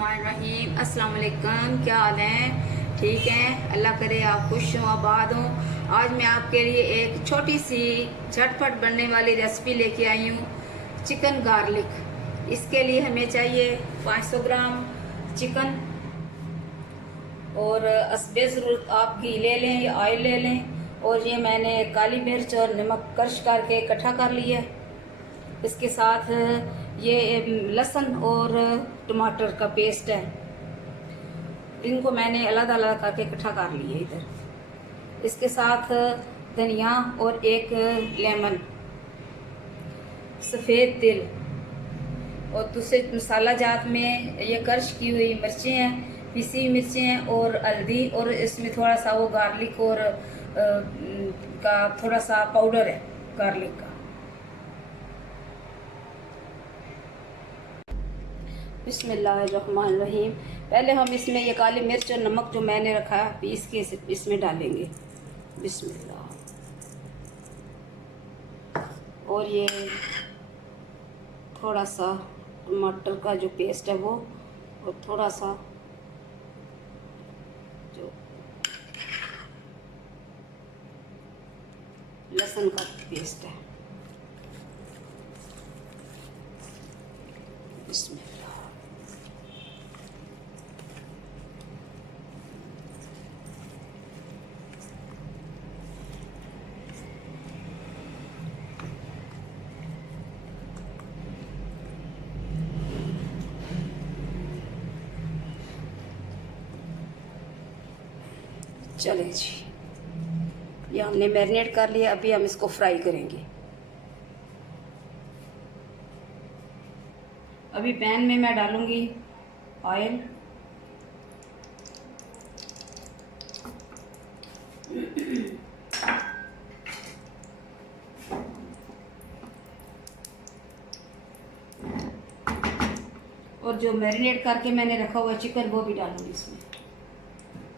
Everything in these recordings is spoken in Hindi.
बिस्मिल्लाहिर्रहमानिर्रहीम। अस्सलाम वालेकुम। क्या हाल है? ठीक हैं? अल्लाह करे आप खुश हों, आबाद हों। आज मैं आपके लिए एक छोटी सी झटपट बनने वाली रेसिपी लेके आई हूँ, चिकन गार्लिक। इसके लिए हमें चाहिए 500 ग्राम चिकन और बेज़रूरत आप घी ले लें या ऑयल ले लें। और ये मैंने काली मिर्च और नमक क्रश करके इकट्ठा कर लिया है। इसके साथ ये लहसुन और टमाटर का पेस्ट है, इनको मैंने अलग अलग करके इकट्ठा कर लिया इधर। इसके साथ धनिया और एक लेमन, सफ़ेद तिल और दूसरे मसाला जात में ये क्रश की हुई मिर्चें हैं, पिसी हुई मिर्चें हैं और हल्दी, और इसमें थोड़ा सा वो गार्लिक और का थोड़ा सा पाउडर है गार्लिक का। बिस्मिल्लाहिर्रहमानिर्रहीम। पहले हम इसमें ये काली मिर्च और नमक जो मैंने रखा है पीस के इसमें डालेंगे। बिस्मिल्लाह। और ये थोड़ा सा टमाटर का जो पेस्ट है वो, और थोड़ा सा जो लहसुन का पेस्ट है। बिस्मिल्लाह। चले जी, ये हमने मैरिनेट कर लिया। अभी हम इसको फ्राई करेंगे। अभी पैन में मैं डालूंगी ऑयल। और जो मैरिनेट करके मैंने रखा हुआ चिकन वो भी डालूंगी इसमें।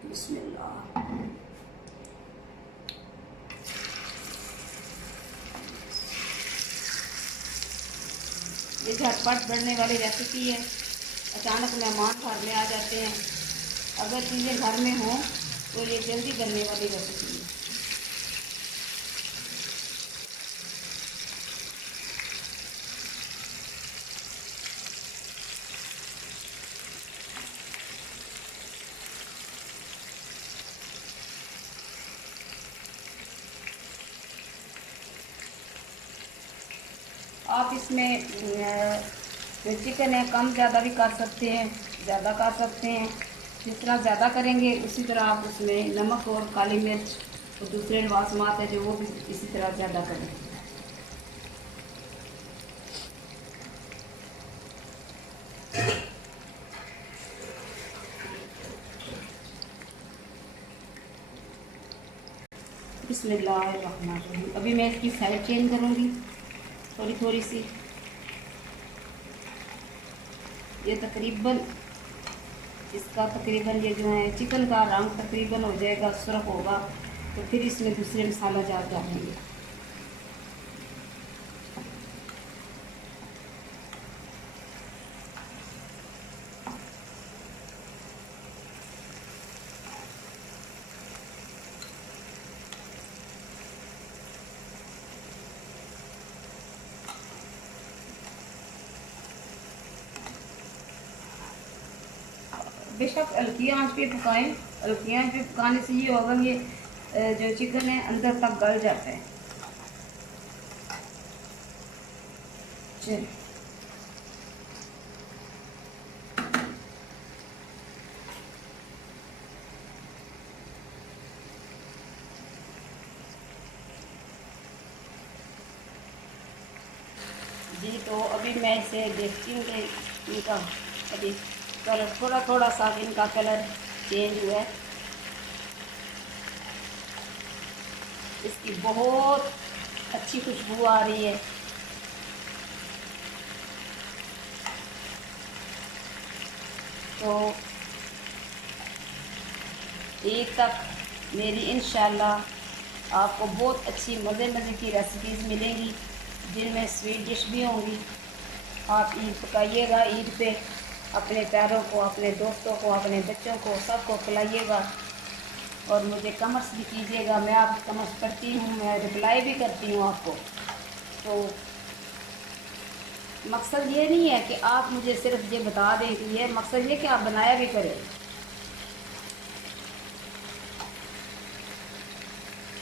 बिस्मिल्लाह। ये झटपट बनने वाली रेसिपी है। अचानक मेहमान घर में आ जाते हैं, अगर चीज़ें घर में हों तो ये जल्दी बनने वाली रेसिपी है। आप इसमें जो चिकन है कम ज़्यादा भी कर सकते हैं, ज़्यादा कर सकते हैं। जिस तरह ज़्यादा करेंगे उसी तरह आप उसमें नमक और काली मिर्च और दूसरे लवाजमात है जो वो भी इसी तरह ज़्यादा करें। बिस्मिल्लाहिर्रहमानिर्रहीम। अभी मैं इसकी साइड चेंज करूँगी थोड़ी थोड़ी सी। ये तकरीबन इसका ये जो है चिकन का रंग तकरीबन हो जाएगा, सुर्ख होगा, तो फिर इसमें दूसरे मसाला जात डालेंगे। बेशक हल्की आंच पे पकाएं। हल्की आंच पे पकाने से ये होगा ये जो चिकन है अंदर तक गल जाता है। चलिए, जी तो अभी मैं इसे देखती हूँ कि इनका अभी कलर थोड़ा थोड़ा सा इनका कलर चेंज हुआ है। इसकी बहुत अच्छी खुशबू आ रही है। तो ईद तक मेरी इंशाल्लाह आपको बहुत अच्छी मज़े की रेसिपीज़ मिलेंगी, जिनमें स्वीट डिश भी होंगी। आप ईद पकाइएगा ईद पे, अपने प्यारों को, अपने दोस्तों को, अपने बच्चों को, सबको खिलाइएगा और मुझे कमेंट्स भी कीजिएगा। मैं आपकी कमेंट्स पढ़ती हूँ, मैं रिप्लाई भी करती हूँ आपको। तो मकसद ये नहीं है कि आप मुझे सिर्फ ये बता दें कि ये, मकसद ये कि आप बनाया भी करें।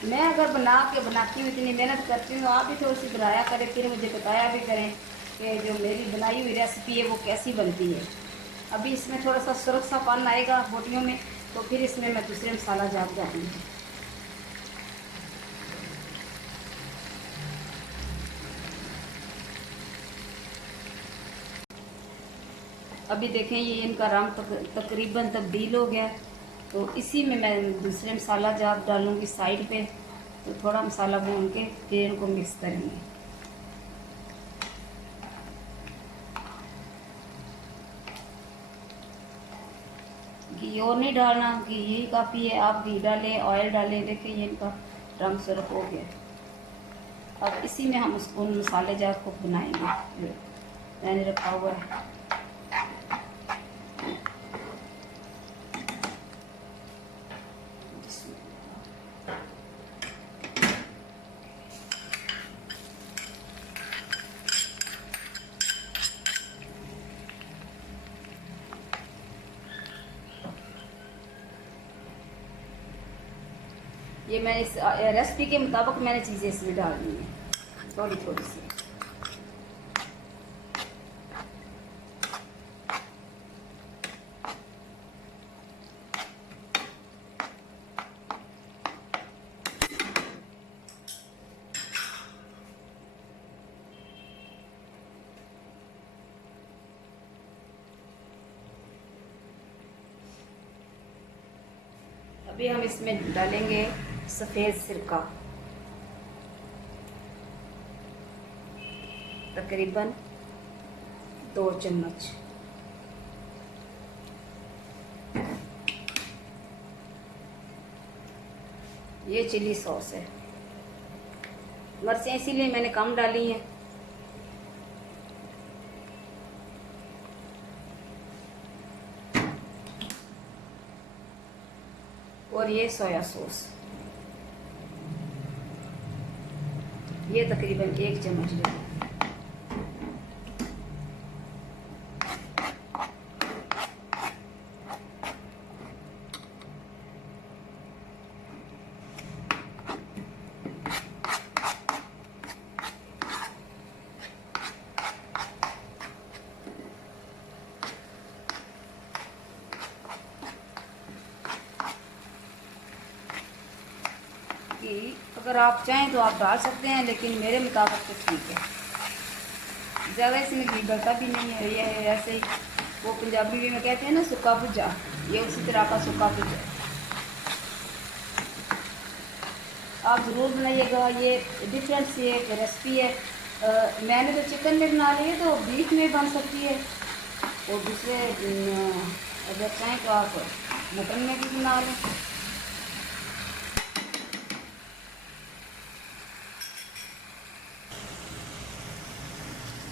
मैं अगर बनाती हूँ, इतनी मेहनत करती हूँ, आप भी थोड़ी सी बनाया करें, फिर मुझे बताया भी करें कि जो मेरी बनाई हुई रेसिपी है वो कैसी बनती है। अभी इसमें थोड़ा सा सुरक्षापन आएगा बोटियों में, तो फिर इसमें मैं दूसरे मसाला जाप डालूँगी। अभी देखें ये इनका रंग तकरीबन तब्दील हो गया, तो इसी में मैं दूसरे मसाला जाप डालूँगी साइड पे। तो थोड़ा मसाला भून के फिर इनको मिक्स करेंगे। घी और नहीं डालना, घी यही काफ़ी है। आप घी डालें, ऑयल डालें। देखिए ये इनका रंग सुर्ख हो गया। अब इसी में हम उसको मसाले जार को बनाएंगे, मैंने रखा हुआ है। ये मैंने इस रेसिपी के मुताबिक मैंने चीज़ें इसमें डाल दी हैं, थोड़ी थोड़ी सी। अभी हम इसमें डालेंगे सफ़ेद सिरका, तकरीबन 2 चम्मच। ये चिली सॉस है, मिर्चें इसीलिए मैंने कम डाली हैं। और ये सोया सॉस, ये तकरीबन 1 चम्मच ले। कि अगर आप चाहें तो आप डाल सकते हैं, लेकिन मेरे मुताबिक तो ठीक है। ज़्यादा इसमें घी डलता भी नहीं है। ये ऐसे ही वो पंजाबी में कहते हैं ना सुक्का भुजा, ये उसी तरह का सुक्का भुजा। आप ज़रूर बनाइएगा, ये डिफरेंट सी एक रेसिपी है। मैंने तो चिकन में बना ली है, तो बीफ में बन सकती है, और दूसरे अगर चाहें तो आप मटन में भी बना लें।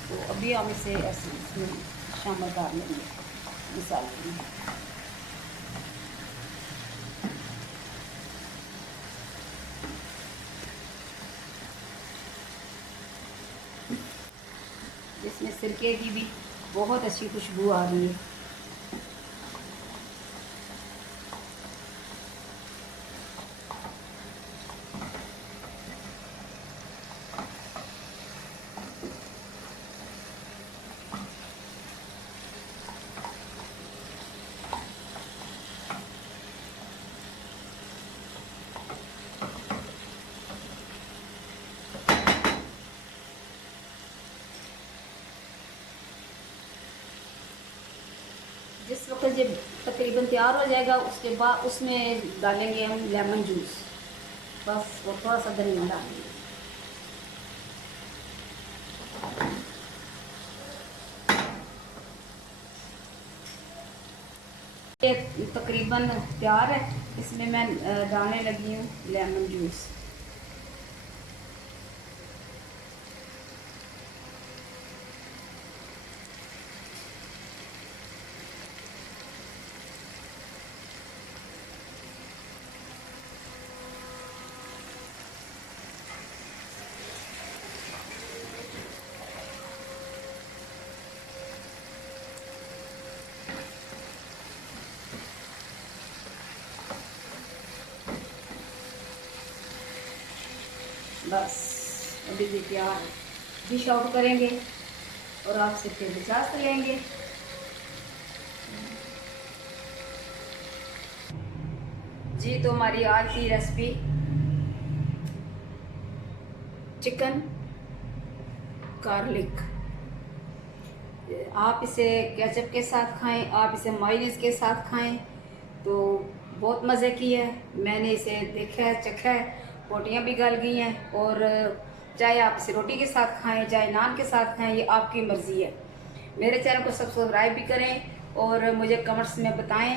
तो अभी हम इसे ऐसे इसमें शामिल कर लेंगे मसाले में। जिसमें सिरके की भी बहुत अच्छी खुशबू आ रही है। जिस वक्त जब तकरीबन तैयार हो जाएगा, उसके बाद उसमें डालेंगे हम लेमन जूस, बस। और थोड़ा सा धनिया डालेंगे। ये तकरीबन तैयार है। इसमें मैं डालने लगी हूँ लेमन जूस। बस अभी देखिए आप डिश आउट करेंगे और आपसे फिर इजाज़त लेंगे। जी तो हमारी आज की रेसिपी चिकन गार्लिक, आप इसे केचप के साथ खाएं, आप इसे मायोनीज के साथ खाएं तो बहुत मज़े की है। मैंने इसे देखा है, चखा है, रोटियां भी गल गई हैं। और चाहे आप इसे रोटी के साथ खाएं, चाहे नान के साथ खाएं, ये आपकी मर्ज़ी है। मेरे चैनल को सब्सक्राइब भी करें और मुझे कमेंट्स में बताएं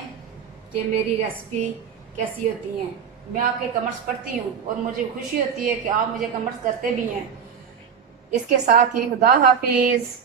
कि मेरी रेसिपी कैसी होती हैं। मैं आपके कमेंट्स पढ़ती हूँ और मुझे खुशी होती है कि आप मुझे कमेंट्स करते भी हैं। इसके साथ ही खुदा हाफिज़।